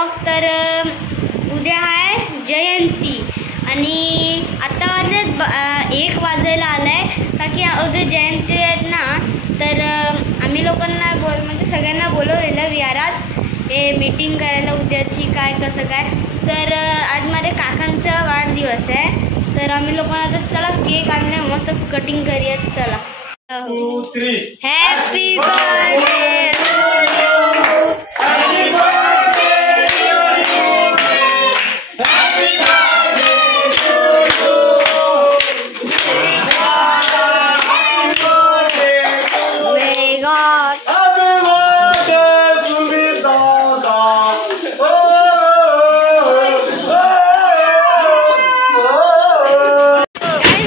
Blog. तर उद्या आहे जयंती आणि आता वाजलेत 1 वाजायला आलाय का की उद्या जयंती आहेत ना. तर आम्ही लोकांना म्हणजे सगळ्यांना बोलवलेलं विहारात हे मीटिंग करायला उद्याची काय कसं काय. तर आज माझ्या काकांचा वाढदिवस आहे. तर आम्ही लोकांना तर चला केक आणले मस्त कटिंग करूयात. चला. Happy birthday to you. Happy birthday to you. Happy birthday to you. May God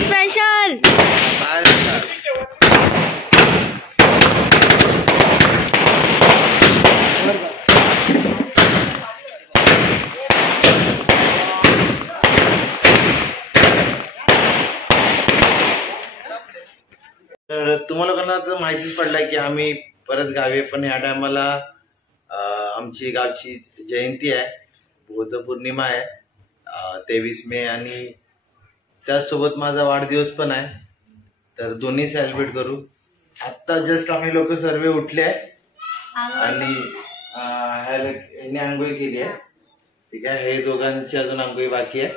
special. तर तुम्हाला लोकांना तर माहितीच पडलाय की आम्ही परत गावी, पण या टायमाला आमची गावची जयंती आहे, बुद्ध पौर्णिमा आहे 23 मे आणि त्याचसोबत माझा वाढदिवस पण आहे. तर दोन्ही सेलिब्रेट करू. आत्ता जस्ट आम्ही लोक सर्व उठले आहे आणि ह्याने आंघोळी केली आहे. ठीक आहे, हे दोघांची अजून आंघोळी बाकी आहे.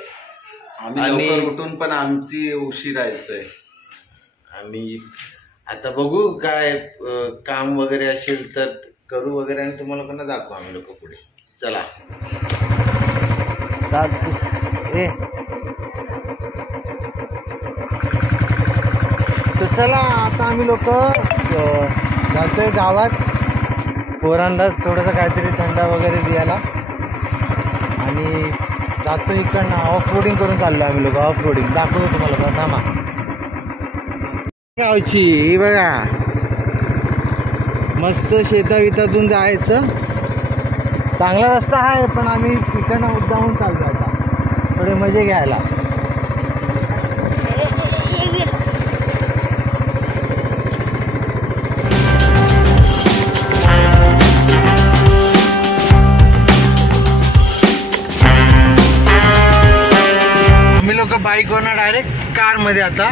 आम्ही उठून पण आमची उशीर आहे आणि आता बघू काय काम वगैरे असेल तर करू वगैरे आणि तुम्हाला लोकांना दाखवू आम्ही लोक पुढे. चला. तर चला आता आम्ही लोक जातोय गावात पोरांना थोडंसं काहीतरी थंड वगैरे द्यायला आणि जातो इकडनं ऑफ रोडिंग करून चाललो आम्ही लोक. ऑफ रोडिंग दाखवतो तुम्हाला थांबा. गावची बघा मस्त शेतावितातून जायचं. चांगला रस्ता आहे पण आम्ही इकडनं मुद्दामून चालतो आता थोडे मजे घ्यायला. आम्ही लोक बाईकवरनं डायरेक्ट कारमध्ये आता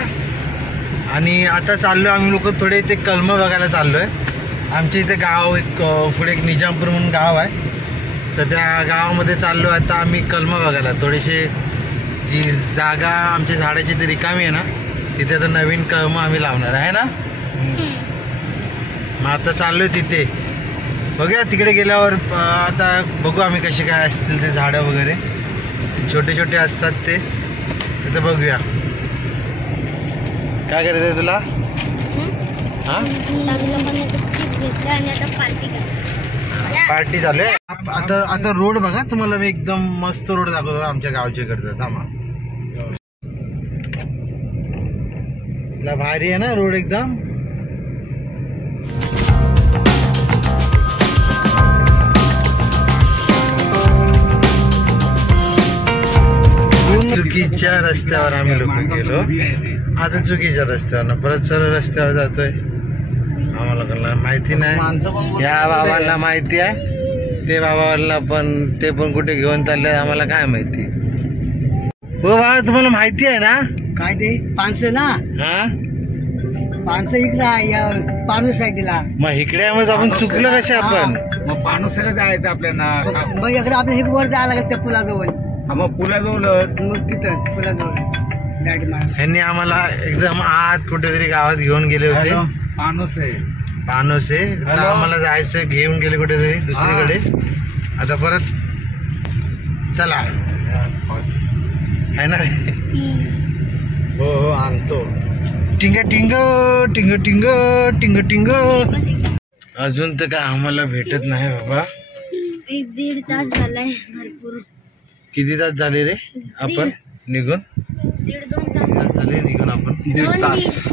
आणि आता चाललोय आम्ही लोक थोडे इथे कलम बघायला चाललोय. आमच्या इथे गाव एक पुढे एक निजामपूर म्हणून गाव आहे. तर त्या गावामध्ये चाललो आता आम्ही कलम बघायला. थोडेसे जी जागा आमच्या झाडाची ती रिकामी आहे ना तिथे आता नवीन कलम आम्ही लावणार आहे ना. मग आता चाललोय तिथे. बघूया तिकडे गेल्यावर आता बघू आम्ही कसे काय असतील ते झाडं वगैरे छोटे छोटे असतात ते तिथे बघूया. काय करायचंय तुला? हा पार्टी चालू आहे आता. आता रोड बघा तुम्हाला मी एकदम मस्त रोड दाखवतो आमच्या गावच्या कडचा. थांबा. भारी आहे ना रोड एकदम. चुकीच्या रस्त्यावर आम्ही लोक गेलो. आता चुकीच्या रस्त्यावर परत सरळ रस्त्यावर जातोय. आम्हाला माहिती नाही. या बाबांना माहिती आहे, ते बाबांना पण ते पण कुठे घेऊन चालले आम्हाला काय माहिती. हो बाबा तुम्हाला माहिती आहे ना काय ते पानसं ना. हा पानसं इकडे पानूस साईडला. मग इकडे मग आपण चुकलं कसे आपण. मग पानोसाला जायचं आपल्याला. मग इकडे आपल्या हे वर जायला लागत त्या पुलाजवळ. मग पुलाजवळच मग तिथं पुलाजवळ गाडी मार. ह्यांनी आम्हाला एकदम आत कुठेतरी गावात घेऊन गेले होते. पानोसे आम्हाला जायचं घेऊन गेले कुठेतरी दुसरीकडे. आता परत चला आहे ना. हो हो आणतो. टिंग टिंग टिंग टिंग टिंग टिंग. अजून तर काय आम्हाला भेटत नाही बाबा. 1-1.5 तास झालाय भरपूर. किती तास झाले रे आपण निघून? 1.5-2 तास झाले निघून आपण. 1.5 तास.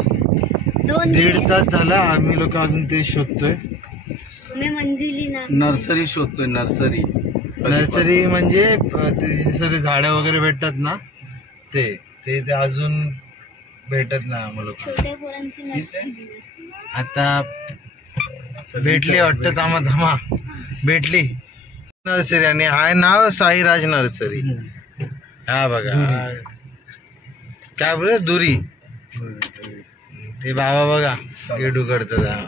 1.5 तास झाला. आम्ही लोक अजून ते शोधतोय. मंजिली ना नर्सरी शोधतोय. नर्सरी म्हणजे ते सगळे झाडं वगैरे भेटतात ना ते ते अजून भेटत नाही आम्हाला. छोट्या पोरांची नर्सरी आता भेटली वाटतं. थांबा भेटली. नर्सरी आणि हाय नाव साईराज नर्सरी. हा बघा काय बोल दुरी ते बाबा बघा गेडू करतात.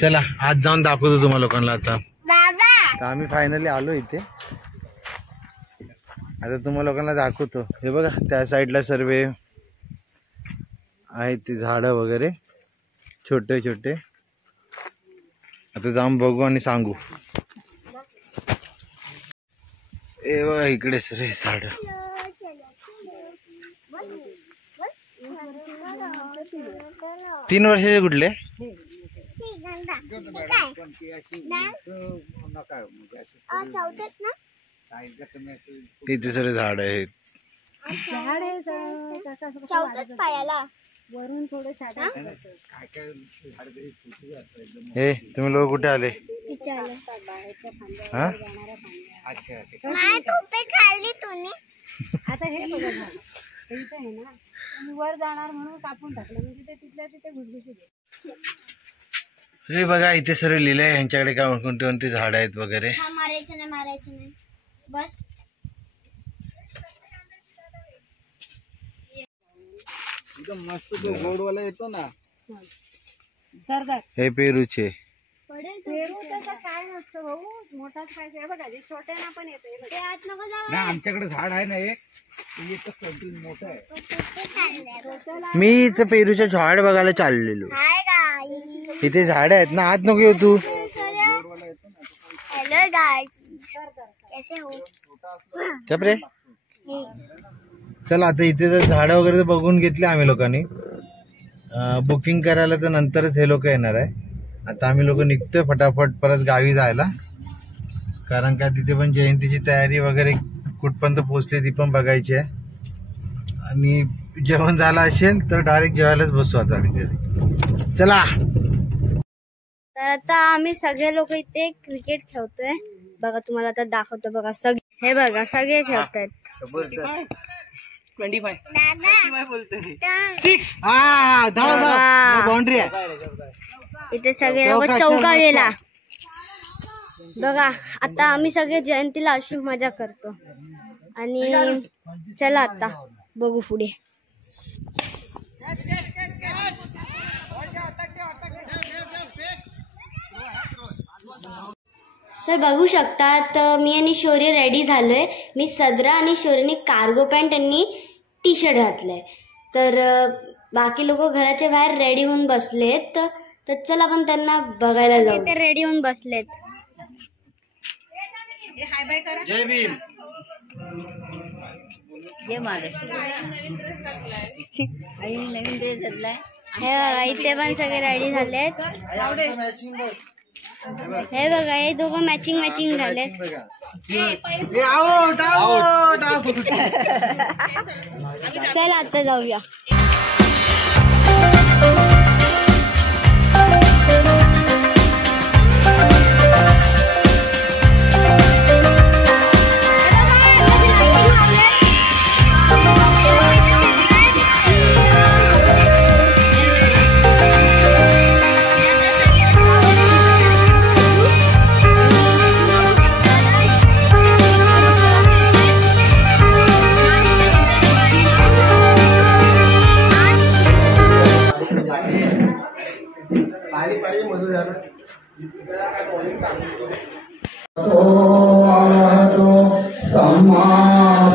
चला आज जाऊन दाखवतो तुम्हाला लोकांना. आता आम्ही फायनली आलो इथे. आता तुम्हाला लोकांना दाखवतो. हे बघा त्या साईडला सर्व आहेत ते झाडं वगैरे छोटे छोटे. आता जाऊन बघू आणि सांगू. हे बघा इकडे सर्व झाड. 3 वर्षाचे कुठले इथे सर्व झाड आहेत. हे तुम्ही लोक कुठे आले? हा खाल्ली तुम्ही. आता हे बघा झाड इथे आहे ना, वर जाणार म्हणून कापून टाकलं म्हणजे ते तिथल्या तिथे घुसघुशीत. हे बघा इथे सर्व लिहिलंय यांच्याकडे काय कोणते कोणते झाड आहेत वगैरे. मारायचं नाही बस. मस्त तो गोडवाला येतो ना सरदार. हे पेरूचे. पेरूचं काय नसतं भाऊ, मोठाच खायचं. बघा जे छोटे ना पण येते. ते आत नको जाऊ. नाही आमच्याकडे झाड आहे ना एक मोठं आहे. मी इथे पेरूच्या झाड बघायला चाललेलो. इथे झाड आहेत ना, आत नको येऊ तू. हॅलो गाइस, कैसे हो? गप रे. चला आता इथे तर झाडं वगैरे बघून घेतले आम्ही लोकांनी. बुकिंग करायला तर नंतरच हे लोक येणार आहे. आता आम्ही लोक निघतोय फटाफट परत गावी जायला. कारण का तिथे पण जयंतीची तयारी वगैरे कुठपर्यंत पोहोचली ती पण बघायची आहे. आणि जेवण झालं असेल तर डायरेक्ट जेवायलाच बसू आता घरी. चला. तर आता आम्ही सगळे लोक इथे क्रिकेट खेळतोय. बघा तुम्हाला आता दाखवतो. बघा सगळे, हे बघा सगळे खेळतायत. 25 बाउंड्री आहे इथे सगळे लोक. चौका गेला बघा. आता आम्ही सगळे जयंतीला अशी मजा करतो. आणि चला आता बघू पुढे. तर बघू शकतात मी आणि शौर्य रेडी झालोय. मी सदरा आणि शौर्यने कार्गो पॅन्ट आणि टी शर्ट घातलंय. तर बाकी लोक घराच्या बाहेर रेडी होऊन बसलेत. तर चला आपण त्यांना बघायला जाऊ. ते रेडी होऊन बसलेत. जय भीम. हे इथे पण सगळे रेडी झालेत. हे बघा हे दोघं मॅचिंग झालेत. चला आता जाऊया. सम्मा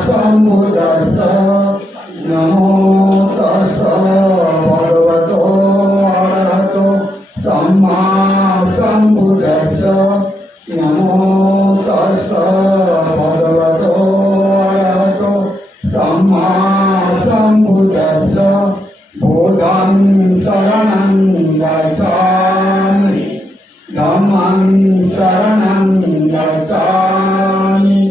सम्बुद्धस्स नमो तस्स भगवतो अरहतो सम्मा सम्बुद्धस्स नमो तस्स भगवतो अरहतो सम्मा सम्बुद्धस्स बुद्धं शरणं गच्छामि धम्मं शरणं गच्छामि.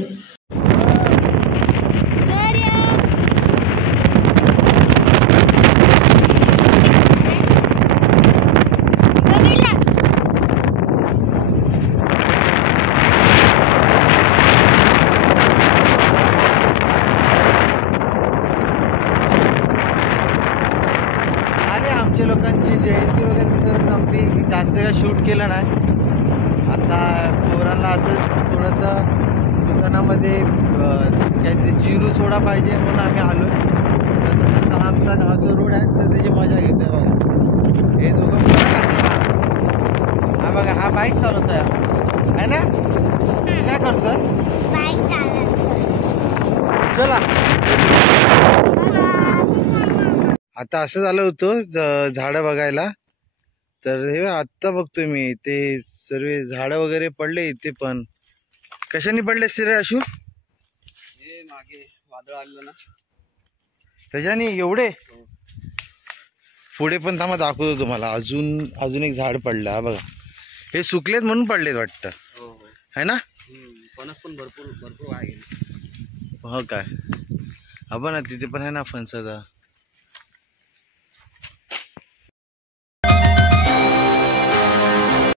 थोडासा दुकानामध्ये काहीतरी जिरू सोडा पाहिजे म्हणून आम्ही आलो. तर तसंच हा आमचा गावचा रोड आहे तर त्याची मजा घेतोय बघा. हे दोघं हा बघा हा बाईक चालवत आहे ना. काय करतोय चला. आता असं झालं होतं झाडं बघायला तर हे आत्ता बघतोय मी ते सर्व झाडं वगैरे पडले इथे. पण कशाने पडले रे अशू? हे मागे वादळ आलेलं ना त्याच्याने एवढे. पुढे पण थांबा दाखवतो तुम्हाला. अजून एक झाड पडलं हा बघा. हे सुकलेत म्हणून पडलेत वाटतं है ना. फणस पण भरपूर आहे. हो काय आपण तिथे पण आहे ना फणसाचा.